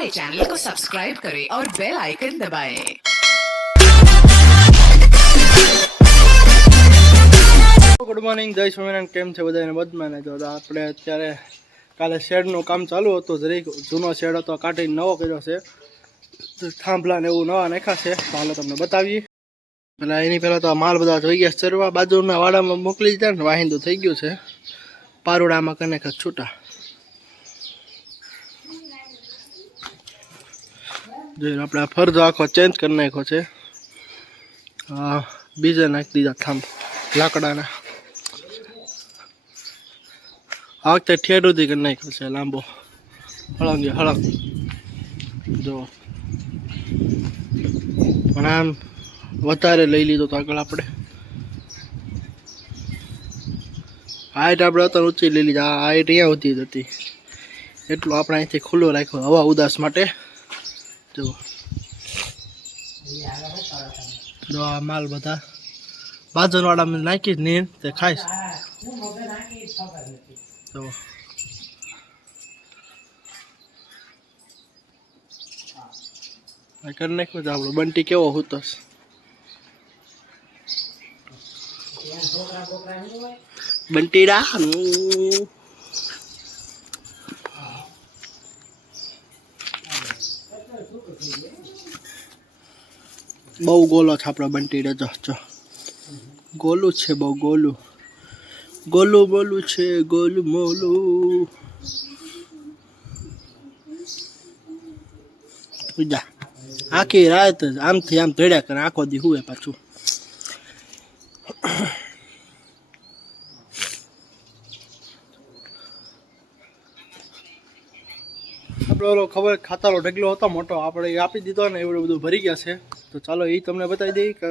हमारे चैनल को सब्सक्राइब करें और बेल आइकन दबाएं। गुड मॉर्निंग जय स्वामिनारायण केम छे बधाने बदमाने जो આપણે અત્યારે કાલે શેડનું કામ ચાલુ હતું જરીક જૂનો શેડ હતો કાઢીને નવો કર્યો છે થાંભલા ને એવું નવા નાખ્યા છે તો હાલો તમને બતાવીએ પેલા એની પહેલા તો માલ બધા જોઈ ગયા ચરવા બાજુના વાડામાં મોકલી દીધા ને વાહિંદુ થઈ ગયું છે પારુડામાં કનેક છૂટા જોઈને આપણે ફરજો આખો ચેન્જ કરી નાખ્યો છે બીજે નાખી દીધા થાંભ લાકડાના આ વખતે ઠેડ સુધી કરી નાખ્યો છે લાંબો હળંગ હળંગ જો પણ આમ વધારે લઈ લીધો તો આગળ આપણે હાઈટ આપણે અત્યારે ઊંચી લઈ લીધી આ હાઈટ અહીંયા સુધી જ હતી એટલું આપણે અહીંથી ખુલ્લો રાખ્યો હવા ઉદાસ માટે જો આ માલ બધા બાજુવાળામાં નાખી જ નહીં તે ખાઈશ તો કરી નાખ્યું તો આપણો બંટી કેવો હતો બંટીડા બહુ ગોલો છે આપણો બંટીડા જો જો ગોલું છે બહુ ગોલું ગોલું બોલું છે ગોલું મોલું પૂજા આખી રાત આમથી આમ ધડ્યા કરે આખો દી હુએ પાછું આપણે ઓલો ખબર ખાતાનો ઢગલો હતો મોટો આપણે એ આપી દીધો ને એવું બધું ભરી ગયા છે તો ચાલો એ તમને બતાવી દઈએ કે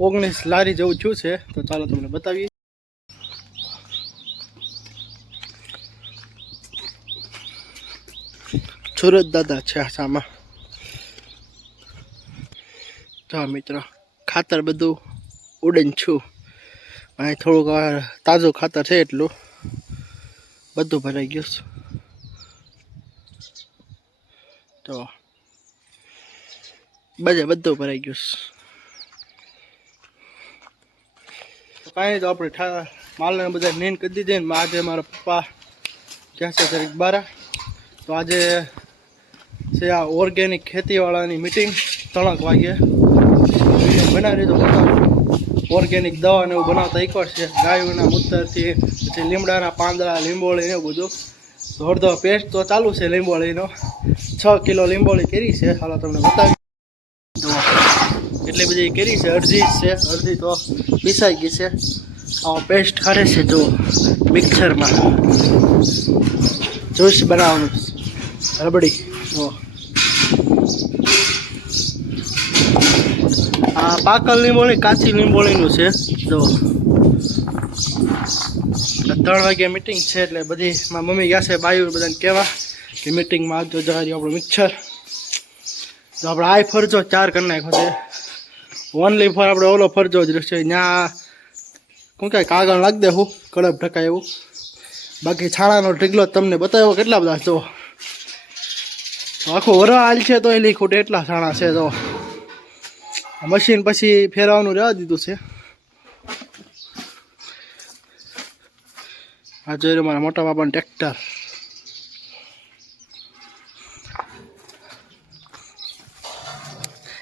19 લારી જેવું થયું છે તો ચાલો તમને બતાવીએ સુરત દાદા છે આસામાં તો મિત્રો ખાતર બધું ઉડન છું અહીં થોડુંક તાજું ખાતર છે એટલું બધું ભરાઈ ગયું તો બધું ભરાઈ ગયું કાંઈ તો આપણે માલને બધા નીન કરી દીધી ને આજે મારા પપ્પા ક્યાં છે જરીક બારા તો આજે છે આ ઓર્ગેનિક ખેતીવાળાની મિટિંગ 3 વાગે બનાવી દીધો ઓર્ગેનિક દવા ને એવું બનાવતા એકવાર છે ગાયોના મૂત્રથી પછી લીમડાના પાંદડા લીંબોળી ને એવું બધું અડધો પેસ્ટ તો ચાલુ છે લીંબોળીનો 6 કિલો લીંબોળી કરી છે હાલો તમને બતાવી એટલી બધી કરી છે અડધી તો પીસાઈ ગઈ છે આવો પેસ્ટ કાઢે છે જો મિક્સરમાં જ્યુસ બનાવવાનું રબડી જો આ પાકલ લીંબોળી કાચી લીંબોળીનું છે જો 3 વાગ્યા મિટિંગ છે એટલે બધી મારી મમ્મી ગયા છે બાયું બધાને કહેવા કે મિટિંગમાં આવજો જવારી આપણું મિક્સર તો આપણે આ ફરજો 4 કરી નાખ્યો છે ઓનલી ફોર આપણે ઓલો ફરજો જ રહેશે ત્યાં શું કાંઈ કાગળ નાખી દે હું કડપ ઢકાય એવું બાકી છાણાનો ઢીગલો તમને બતાવ્યો કેટલા બધા જો આખો વરા હાલ છે તો એલી ખૂટે એટલા છાણા છે તો મશીન પછી ફેરવાનું રહેવા દીધું છે આ જોઈ મારા મોટા બાપાનું ટ્રેક્ટર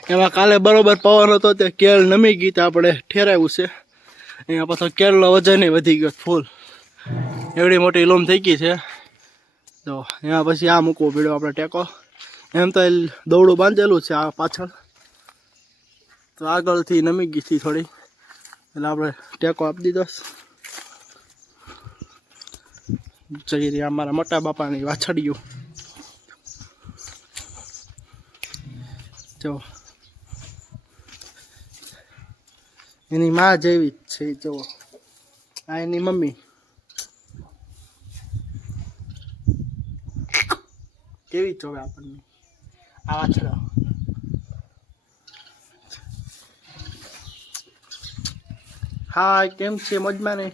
એમાં કાલે બરોબર પવન હતો તે કેળ નમી ગઈ તો આપણે ઠેરાવ્યું છે અહીંયા પાછો કેળનો વજન વધી ગયો ફૂલ એવડી મોટી લૂમ થઈ ગઈ છે તો એમાં પછી આ મૂકવો પડ્યો આપણે ટેકો એમ તો દોરડું બાંધેલું છે આ પાછળ તો આગળથી નમી ગઈ હતી થોડી એટલે આપણે ટેકો આપી દીધો જઈ રહ્યા અમારા મોટા બાપાની વાછડિયું જો એની માં જેવી જ છે જો આ એની મમ્મી કેવી જોવે આપણને આ વાછડો હા કેમ છે મજમાં ને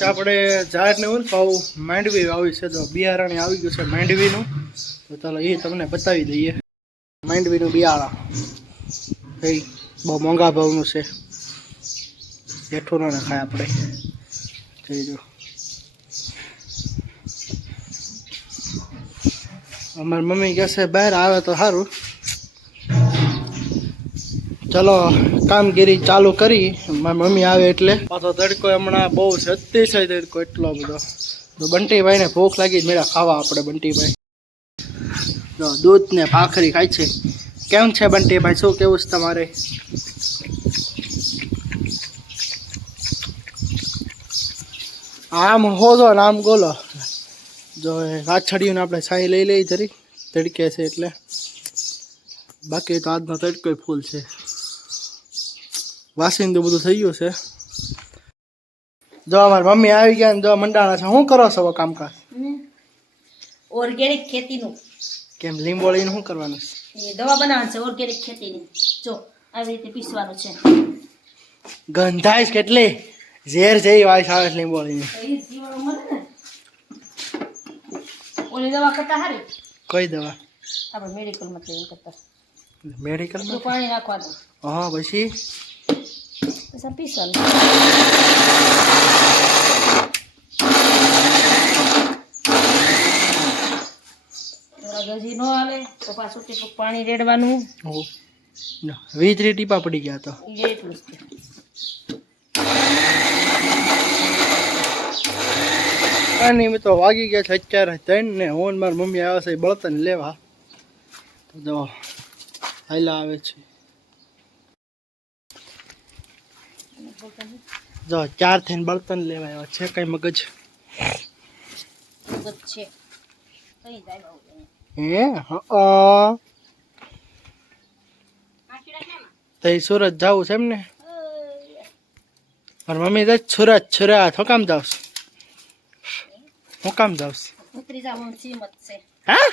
આપણે ઝાડ ને હું પાવું માંડવી આવી છે તો બિયારણ આવી ગયું છે માંડવીનું તો ચાલો એ તમને બતાવી દઈએ માંડવીનું બિયારણ એ બહુ મોંઘા ભાવનું છે જેઠું ન ખાય આપણે જોઈ જો અમારી મમ્મી કહેશે બહાર આવે તો સારું ચલો કામગીરી ચાલુ કરી મારી મમ્મી આવે એટલે પાછો તડકો હમણાં બહુ છે અતિશય તડકો એટલો બધો તો બંટીભાઈને ભૂખ લાગી મેળા ખાવા આપણે બંટીભાઈ જો દૂધ ને ભાખરી ખાય છે કેમ છે બંટીભાઈ શું કેવું છે તમારે આમ હોજો ને આમ ગોલો જો વાછડીઓને આપણે છાંય લઈ લઈ જરી તડકે છે એટલે બાકી તો આજનો તડકો ફૂલ છે વાસીને તો બધું થઈ ગયું છે જો અમારી મમ્મી આવી ગયા ને જો મંડાણા છે શું કરો છો કામકાજ ઓર્ગેનિક ખેતીનું કેમ લીંબોળીનું શું કરવાનું એ દવા બનાવવાની છે ઓર્ગેનિક ખેતીની જો આવી રીતે પીસવાનું છે ગંધાઈશ કેટલી ઝેર જેવી વાઈસ આવે છે લીંબોળીની એ જીવાણુ મળે ને ઓલી દવા કરતા હારી કઈ દવા આપણે મેડિકલમાં ટ્રેન કરતા મેડિકલમાં પાણી નાખવાનું હા પછી પછી પીસવાનું ગજી નો હાલે તો પાછું ટીપું પાણી રેડવાનું 20 ટીપા પડી ગયા તો એટલું જ કાંઈ નહીં તો વાગી ગયા છે અત્યારે 3 ને હું મારી મમ્મી આવે છે બળતણ લેવા તો જો હાઈલા આવે છે જો 4 થઈને બળતણ લેવા આવ્યા છે કઈ મગજ છે કઈ જાય હે તો સુરત જવું છે એમ ને મારી મમ્મી તો સુરત હું કામ જાઉં હું કામ જાઉં હા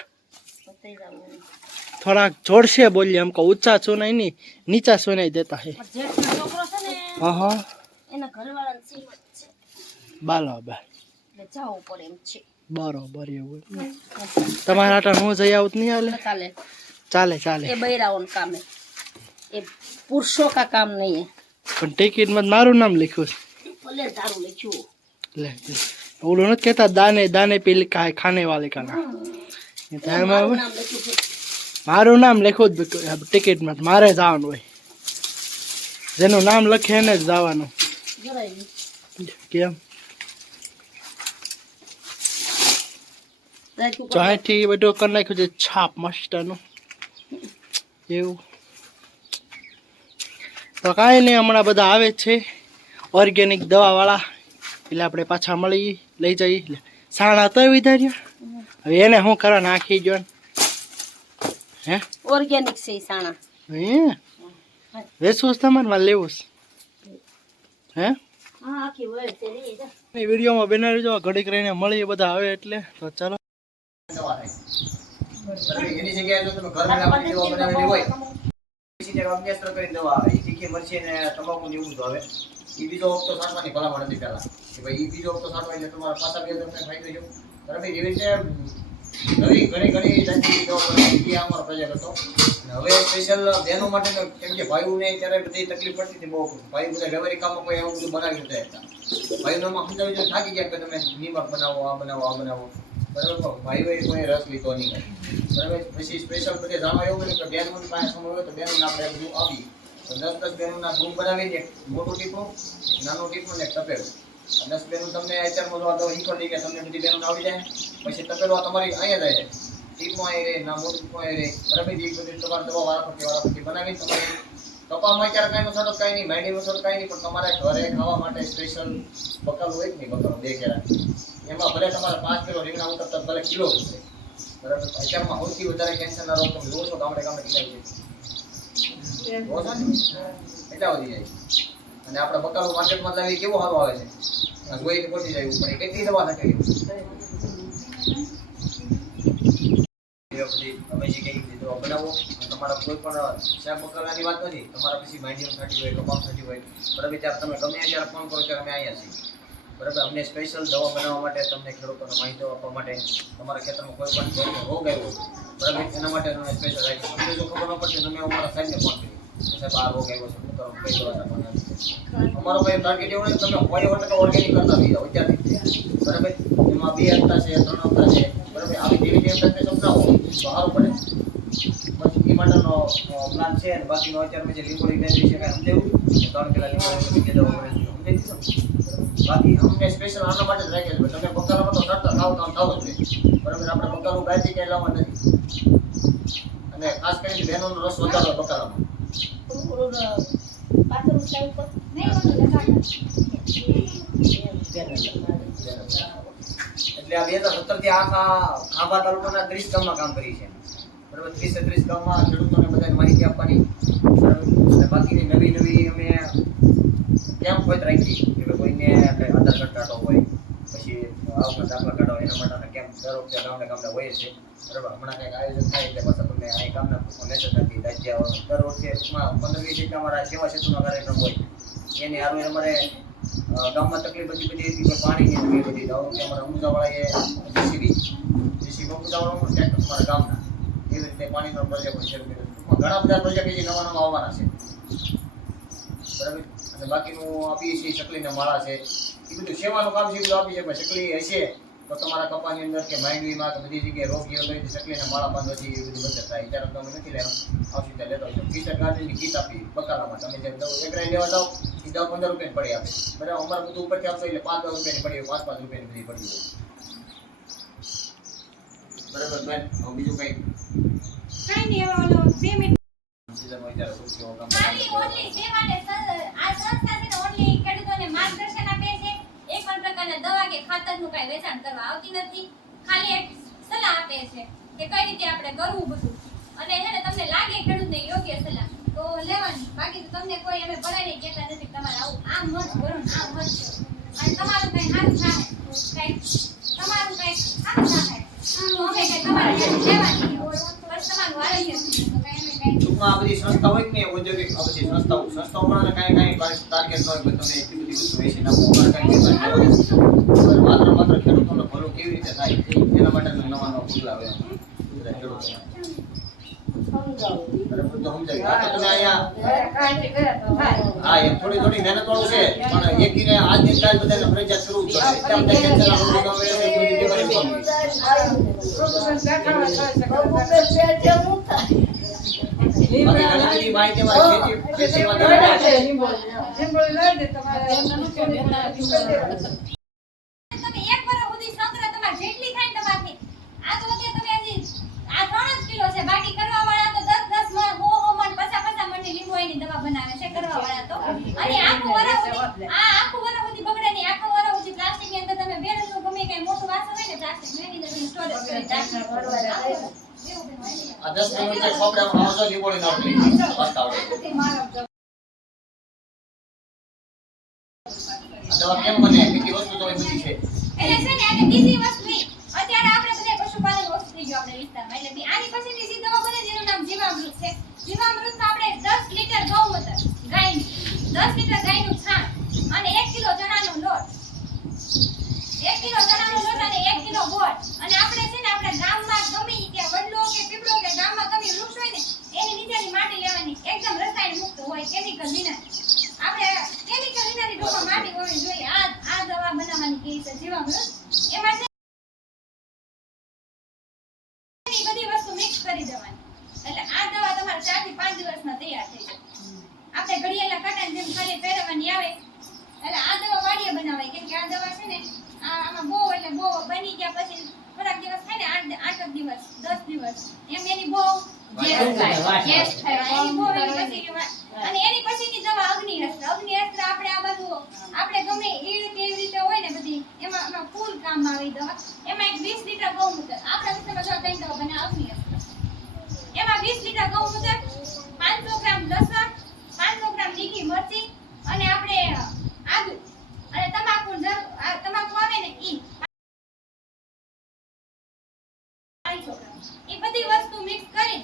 થોડાક જોડશે બોલીએ हमको ऊंचा सुनाई नहीं नीचा सुनाई देता है हाँ हाँ એના ઘરવાળાને સીમત છે બરાબર એટલે જવું પડે એમ છે બરોબર એવું તમારા આટા હું જઈ આવું નહીં હાલે ચાલે ચાલે ચાલે એ બૈરાઓનું કામ હે એ પુરુષો કા કામ નહીં પણ ટિકિટમાં મારું નામ લખ્યું है ભલે તારું લખ્યું લે ઓલું નથી કહેતા દાને દાને પે लिखा है खाने वाले का नाम મારું નામ લખ્યું છે મારું નામ લખ્યું જ ટિકિટમાં મારે જવાનું હોય જેનું નામ લખે એને જ જવાનું જરાય કેમ રાખ્યું તો અહીંથી બધું કરી નાખ્યું છે છાપ મસ્તનું એવું તો કાંઈ નહીં હમણાં બધા આવે છે ઓર્ગેનિક દવાવાળા એટલે આપણે પાછા મળી લઈ જઈએ સાણા તો વિધાર્યા હવે એને શું કરવા નાખી ગયો હે ઓર્ગેનિક છે ઈ સાણા હે વેચવું છે તમારે મારે લેવું છે હે હા આખી વળ છે લઈ જા એ વિડીયોમાં બનાવી જો ઘડીક રહીને મળીએ બધા આવે એટલે તો ચાલો એની જગ્યાએ જો તમે ઘરમાં આપણી દવા બનાવેલી હોય પછી જે અભ્યાસ કરીને દવા આવે એ તીખી મરચી ને તમાકુ ને એવું બધું આવે એ બીજો વખતો સાટવાની ભલામણ હતી પહેલા કે ભાઈ એ બીજો વખતો સાટવા એટલે તમારા પાછા બે તમને ફાયદો છે બરાબર એવી રીતે નવી ઘણી જાતની દવા બનાવી એ અમારો પ્રોજેક્ટ હતો અને હવે સ્પેશિયલ બહેનો માટે કેમ કે ભાઈઓને ત્યારે બધી તકલીફ પડતી હતી બહુ ભાઈ બધા વ્યવહારિક કામમાં કોઈ આવું બધું બનાવી નતા શકતા ભાઈઓમાં સમજાવી જો થાકી ગયા કે તમે નિમક બનાવો આ બનાવો બરાબર ભાઈઓએ કોઈ રસ લીધો નહીં બરાબર પછી સ્પેશિયલ બધે જાણવા એવું બન્યું કે બહેનોની પાસે સમય હોય તો બહેનોને આપણે બધું આવી તો 10 બહેનોના ગ્રુપ બનાવીને મોટું ટીપું નાનું ટીપું ને તપેલું 10 બહેનો તમને અત્યારમાં જો આ દવા ઈકો લઈ ગયા તમને બધી બહેનો આવડી જાય પછી તપેલું તમારી અહીંયા જાય ટીપું અહીં રહે ના મોટું ટીપું અહીં રહે બરાબર એ બધી તમારે દવા વારાફરતી બનાવીને તમારી કપામાં અત્યારે કાંઈનો સડો કાંઈ નહીં માઇડીનો સડો કાંઈ નહીં પણ તમારે ઘરે ખાવા માટે સ્પેશિયલ બકાલું હોય જ નહીં બકાલું 2 કેરા એમાં ભલે તમારે 5 કિલો રીંગણા ઉતરતા ભલે કિલો ઉતરે બરાબર અત્યારમાં સૌથી વધારે કેન્સરના રોગ તમે જોશો ગામડે કેટલા છે એટલા વધી જાય અને આપણે બકાલું માર્કેટમાં લાવી કેવો સારો આવે છે જોઈ પહોંચી જાય પણ એ કેટલી દવા નાખે તમે જે કઈ દવા બનાવો તમારા કોઈ પણ શાક બકાલાની વાત નથી તમારા પછી માંડીઓ થતી હોય કપાસ થતી હોય બરાબર ત્યારે તમે ગમે ત્યારે ફોન કરો ત્યારે અમે અહીંયા છીએ બરાબર. અમને સ્પેશિયલ દવા બનાવવા માટે, તમને ખેડૂતોને માહિતી આપવા માટે, તમારા ખેતરમાં કોઈ પણ જળનો રોગ આવ્યો બરાબર એના માટે અમે સ્પેશિયલ રાખીએ. અમને જો ખબર ન પડતી અમે અમારા સાહેબને ફોન કરીએ સાહેબ આ રોગ આવ્યો છે શું કરો, કઈ દવા નાખવાની. અમારો ભાઈ ટાર્ગેટ એવું નહીં તમે હોય ઓર્ગેનિક કરતા થઈ જાઓ અત્યારથી બરાબર. એમાં 2 હપ્તા છે 3 હપ્તા છે બરાબર. આવી ધીરે ધીરે તમને સમજાવો તો સારું પડે. બસ એ માટેનો પ્લાન છે. અને બાકીનો અત્યારે મેં જે લીંબોળી બેન વિશે કાંઈ સમજાવ્યું 3 કિલો લીંબોળી કે દવા પડે સમજાવી દીધું. બાકી અમને સ્પેશિયલ આના માટે જ રાખેલ છે. તમે બકાલામાં તો સરતા ખાવ તો ખાવ જ છે બરાબર. આપણે બકાલું બહારથી ક્યાંય લાવવા નથી. અને ખાસ કરીને બહેનોનો રસ વધારો બકાલામાં. એટલે આ 2017 થી આખા ખાંભા તાલુકાના 30 ગામમાં કામ કરી છે બરાબર. 30 ગામમાં ખેડૂતોને બધાને માહિતી આપવાની બરાબર. અને બાકીની નવી અમે કેમ્પ હોય રાખી કે કોઈને આધાર કાર્ડ કાઢવો હોય પછી આવકના દાખલા કાઢવા એના માટેના કેમ્પ દર વખતે ગામના હોય છે બરાબર. હમણાં કંઈક આયોજન થાય એટલે પાછા તમને અહીં ગામના મેસેજ નથી રાજ્ય દર વખતે ટૂંકમાં 15-20 જેટલા અમારા સેવા સેતુના કાર્યક્રમ હોય એને હારું અમારે ગામમાં તકલીફ બધી હતી કોઈ પાણીની તકલીફ હતી તો અમારા અંબુજાવાળાએ જેસીબી અંબુજાવાળાનું ટ્રેક્ટર અમારા ગામના એવી રીતે પાણીનો પ્રોજેક્ટ શરૂ કર્યો. ઘણા બધા પ્રોજેક્ટ જે નવા આવવાના છે બરાબર. અને બાકીનું આપીએ છીએ ચકલીના માળા છે એ બધું સેવાનું કામ છે એ બધું આપી છે. પણ ચકલી હશે તો તમારા કપાની અંદર કે માંડવીમાં કે બધી જગ્યાએ રોગીઓ લઈ ચકલીના માળા બાંધવાથી એ બધું બચત થાય. ત્યારે તમે નથી લેવા આવશે ત્યાં લેતા હોય. કિચન ગાર્ડનની કીટ આપી બકાલામાં તમે જે એકરાઈ લેવા જાઓ એ 10-15 રૂપિયાની પડી આપે બરાબર. અમારે બધું ઉપરથી આપશો એટલે 5-10 રૂપિયાની પડી હોય 5-5 રૂપિયાની બધી પડી હોય બરાબર. બેન બીજું કંઈ કઈ નહીં હવે ઓલો 2 મિનિટ સીઝનમાં અત્યારે સૌથી વધારે કામ ખાલી ઓનલી સેવા ને આ સંસ્થા છે ને ઓનલી ખેડૂતોને માર્ગદર્શન આપે છે. એક પણ પ્રકારના દવા કે ખાતરનું કાંઈ વેચાણ કરવા આવતી નથી. ખાલી એક સલાહ આપે છે કે કઈ રીતે આપણે કરવું બધું. અને હે ને તમને લાગે ખેડૂતને યોગ્ય સલાહ તો લેવાની. બાકી તો તમને કોઈ અમે ભણાવીને કહેતા નથી તમારે આવું આમ મત કરો ને આમ મત કરો અને તમારું કઈ સારું થાય તમારું કઈ સારું થાય તો અમે કઈ તમારે લેવાની બસ તમારું આરોગ્ય તો કઈ અમે કઈ ટૂંકમાં આ બધી સંસ્થા હોય ને ઔદ્યોગિક આ બધી સંસ્થાઓમાં કાંઈ ટાર્ગેટ હોય કે તમે એટલી બધી વસ્તુ વેચી નાખો માત્ર ખેડૂતોનો ભલું કેવી રીતે થાય એના માટે નવા પગલા આવે બધા ખેડૂતો બરાબર. તો સમજાય આ તો તમે અહીંયા હા એમ થોડી મહેનત વાળું છે પણ એક દિને આજ દિન કાલ બધાને ફરજિયાત કરવું જ પડે. એટલે આપણે કેન્સરના રોગ આવે છે બધી બીમારી પણ ઘણી બધી માહિતી અમારી ખેતીમાં તમે એક વર્ષ સુધી સંગ્રહ તમારે જેટલી થાય ને તમારથી આ તો અત્યારે તમે હજી આ 3 જ કિલો છે. બાકી કરવા વાળા તો 10-10 મણ 100 મણ 50-50 મણની લીંબોળીની દવા બનાવે છે કરવા વાળા તો. અને આખું વર્ષ સુધી આખું વર્ષ સુધી બગડે નહીં. આખું વર્ષ સુધી પ્લાસ્ટિકની અંદર તમે બેરનું ગમે કઈ મોટું વાસણ હોય ને પ્લાસ્ટિક એની અંદર સ્ટોરેજ કરી રાખી આ 10 કિલો ખોપડામાં આવજો લીંબોળી નાખી પસ્તા આવડે. દવા કેમ બને કેટલી વસ્તુ તો બધી છે એટલે છે ને આ બીજી વસ્તુ નહીં. અત્યારે આપણે બધા પશુપાલન ઓછું થઈ ગયું આપણે વિસ્તારમાં. એટલે આની પછીની જે દવા બને જેનું નામ જીવામૃત છે. જીવામૃતમાં આપણે 10 લીટર ગૌમૂત્ર ગાયનું 10 લીટર ગાયનું છાણ અને 1 કિલો ચણાનો લોટ 1 કિલો ચણાનો લોટ અને 1 કિલો ગોળ અને આપણે છે ને આપણે ગામમાં ગમી કે વડલો કે પીપળો કે ગામમાં ગમી વૃક્ષ હોય ને એની નીચેની માટી લેવાની એકદમ રસાયણ મુક્ત હોય કેમિકલ વિના. આપણે કેમિકલ વિનાની ટૂંકમાં માટી હોવી જોઈએ. આ દવા બનાવવાની કેવી છે જીવામૃત એમાં છે એની બધી વસ્તુ મિક્સ કરી દેવાની. એટલે આ દવા તમારે 4 થી 5 દિવસમાં તૈયાર થઈ જાય. આપણે ઘડિયાળના કાંટાની જેમ ખાલી ફેરવવાની આવે એટલે આ દવા વાડીએ બનાવાય કેમ કે આ દવા છે ને આમાં બહુ એટલે બહુ બની ગયા પછી થોડાક દિવસ થાય ને 8 દિવસ 10 દિવસ એમ એની બહુ ગેસ થાય એની બહુ એની પછી અને એની પછીની દવા અગ્નિઅસ્ત્ર આપણે આ બધું આપણે ગમે એ રીતે એવી રીતે હોય ને બધી એમાં ફૂલ કામ આવે દવા. એમાં એક 20 લીટર ગૌમૂત્ર આપણા વિસ્તારમાં જો 3 દવા બને અગ્નિઅસ્ત્ર એમાં 20 લીટર ગૌમૂત્ર 500 ગ્રામ લસણ 500 ગ્રામ લીલી મરચી અને આપણે આદુ અને તમાકુ આવે ને ઈ 500 ગ્રામ એ બધી વસ્તુ મિક્સ કરી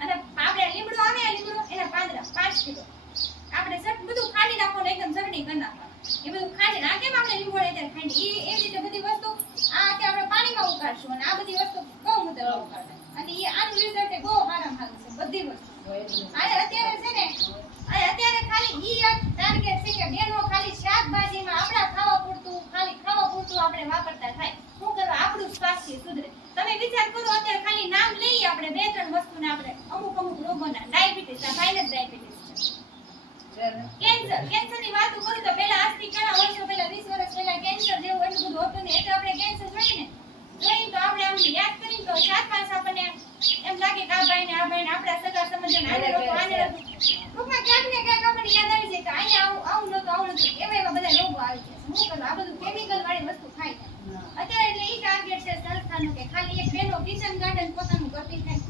અને આપણે લીમડો આવે એના પાંદડા 5 કિલો આપણે બધું ખાંડી નાખવાનું એકદમ ચટણી કરી નાખવાનું. એ બધું ખાંડી નાખે આપણે લીંબોળે આપણે અમુક રોગોના ડાયાબિટીસ આ ભાઈને ડાયાબિટીસ છે કેન્સરની વાત કરું તો પહેલા આજથી ઘણા વર્ષો પહેલા 20 વર્ષ પહેલા કેન્સર જેવું એટલું બધું હતું ને એટલે આપણે કેન્સર જોઈએ તો આપણે આમ યાદ કરીએ તો 4-5 આપણને એમ લાગે કે આ ભાઈને આપણા સગા સંબંધીઓને આને રોગ ટૂંકમાં ક્યાંક ને ક્યાંક આપણને યાદ આવી જાય કે અહીંયા આવું નહોતું એવા બધા રોગો આવી જાય શું કરું આ બધું કેમિકલ વાળી વસ્તુ ખાઈ જાય અત્યારે એટલે ઈ ટાર્ગેટ છે સંસ્થાનું કે ખાલી એક બેનો કિચન ગાર્ડન પોતાનું કરતી થાય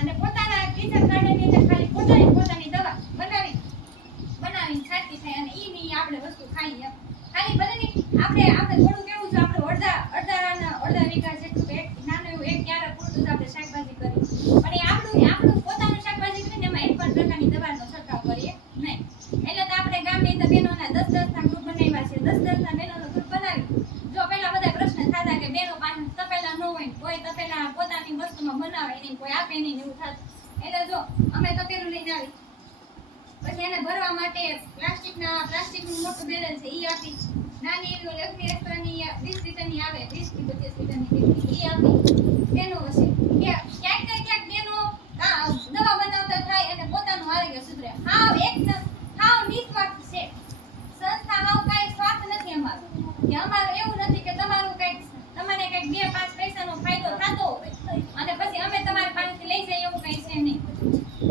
અને પોતાના કિચન ગાર્ડન ની અંદર ખાલી પોતાની દવા બનાવીને છાંટતી થાય અને ઈ આપણે વસ્તુ ખાઈએ ખાલી બધાની આપણે થોડું કેવું છે આપણે અડધા વીઘા જેટલું એક નાનું એવું એક ક્યારા પૂરતું આપણે શાકભાજી કરીએ પણ એ આપણું પોતાનું શાકભાજી કરીને એમાં એક પણ પ્રકારની દવાનો છંટકાવ કરીએ નહીં એટલે તો આપણે ગામની અંદર બહેનોના 10 ના ગ્રુપ બનાવ્યા છે 10 ના બહેનોનો ગ્રુપ બનાવી જો પહેલા બધા પ્રશ્ન થતા કે બહેનો પાસે તપેલા ન હોય કોઈ તપેલા પોતાની વસ્તુમાં બનાવે નહીં કોઈ આપે નહીં એવું થતું એટલે જો અમે તપેલું લઈને આવી પછી એને ભરવા માટે પ્લાસ્ટિકનું મોટું બેરલ છે ઈ આપી નાની એવી લક્ષ્મી એક્સ્ટ્રાની 20 લીટરની આવે 20 થી 25 લીટરની ઈ આપી બેનો હશે કે ક્યાંક બેનો દવા બનાવતા થાય અને પોતાનું આરોગ્ય સુધરે હાવ નિસ્વાર્થ છે સંસ્થા હાવ કાંઈ સ્વાર્થ નથી અમારો કે અમારું એવું નથી કે તમારું તમને કંઈક 2-5 પૈસાનો ફાયદો થતો હોય અને પછી અમે તમારી પાસેથી લઈ જઈએ એવું કંઈ છે નહીં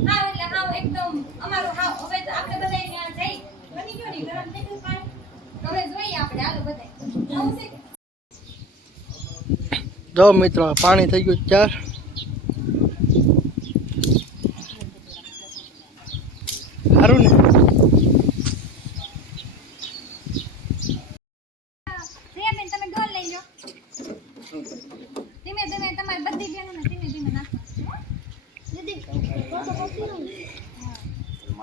હાવ એટલે હાવ એકદમ અમારું હાવ હવે તો આપણે બધા ત્યાં જઈ બની ગયું ને ગરમ થઈ ગયું પાણી હવે જોઈએ આપણે હાલો બધા આવું છે જો મિત્રો પાણી થઈ ગયું 4 સારું ને બેન તમે ડોલ લઈ લો ધીમે તમારી બધી બહેનોને ધીમે નાખો દીદી ફોટો કોપી લો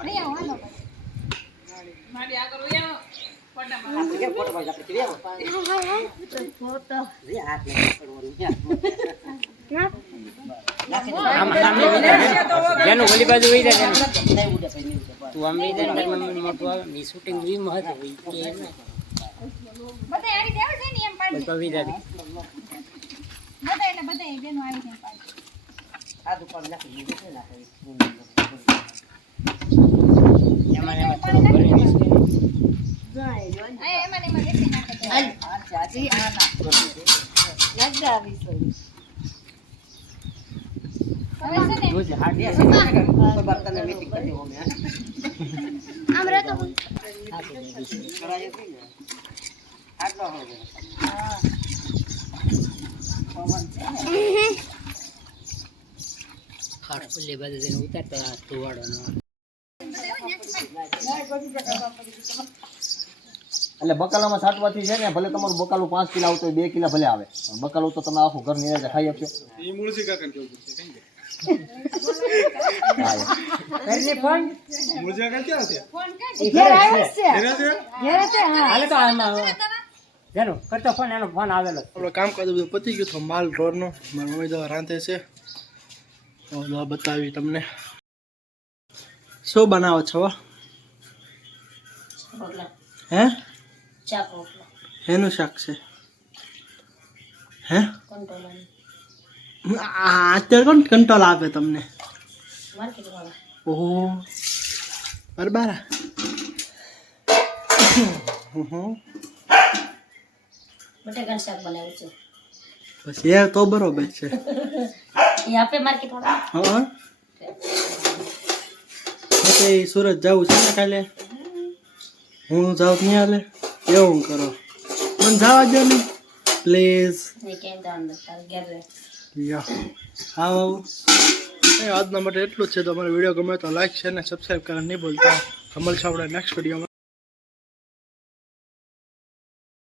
લઈ આવો હાલો મારી આગળ લઈ આવો જેનું ઓલી બાજુ વહી જાય તું આમ વહી જાય મોટું આવે ની શૂટિંગ રીમ હતી કે એમ બધા આવી દેવ છે ને એમ પાડી વહી જાય બધા બેનો આવી જાય પાડી આ દુકાન નાખી દીધું છે નાખી એમાં એમાં બેસી નાખે ચાચી આ નાખો લગાવી છો હવે છે ને રોજ હાડ બર્તન મીટિંગ કરી હો મે આમ રહેતો કરાય છે ને આટલો હો હા પવન છે હાડ ખુલ્લે બાજુ જઈને ઉતારતા ધોવાડવાનો એટલે બકાલામાં છાંટવાથી છે ને ભલે તમારું બકાલું 5 કિલો આવતો હોય 2 કિલો ભલે આવે બકાલું તો તમે આખું ઘર નિરાતે ખાઈ આપશો એ મૂળસી કાકાને કેવું પડશે કઈ ઘરને ફોન મૂળસી કાકા ક્યાં છે ફોન કર ઘેર આવ્યો છે ઘરે છે ઘેર છે હા હાલે તો આમાં જેનો કરતો ફોન એનો ફોન આવેલો આપણો કામ કાજ બધું પતી ગયું તો માલ ઢોરનો મારી મમ્મી દવા રાંધે છે તો દવા બતાવી તમને શું બનાવો છો રોટલા હે શાક રોટલા એનું શાક છે હે કંટોલાની અત્યારે કોણ કંટ્રોલ આપે તમને માર્કેટ વાળા ઓહો બરબારા બટેકાનું શાક બનાવ્યું છે પછી એ તો બરોબર છે એ આપે માર્કેટ વાળા હા તો એ સુરત જવું છે ને કાલે હું જાઉં નહીં હાલે એવું કરો મને જવા દો ને પ્લીઝ એ કેમ દાન તાર ઘેર રહે યા હા બાબુ આજના માટે એટલું જ છે તો અમારો વિડીયો ગમે તો લાઈક શેર અને સબસ્ક્રાઈબ કરવાનું નહીં ભૂલતા કમલ સાવડા નેક્સ્ટ વિડીયોમાં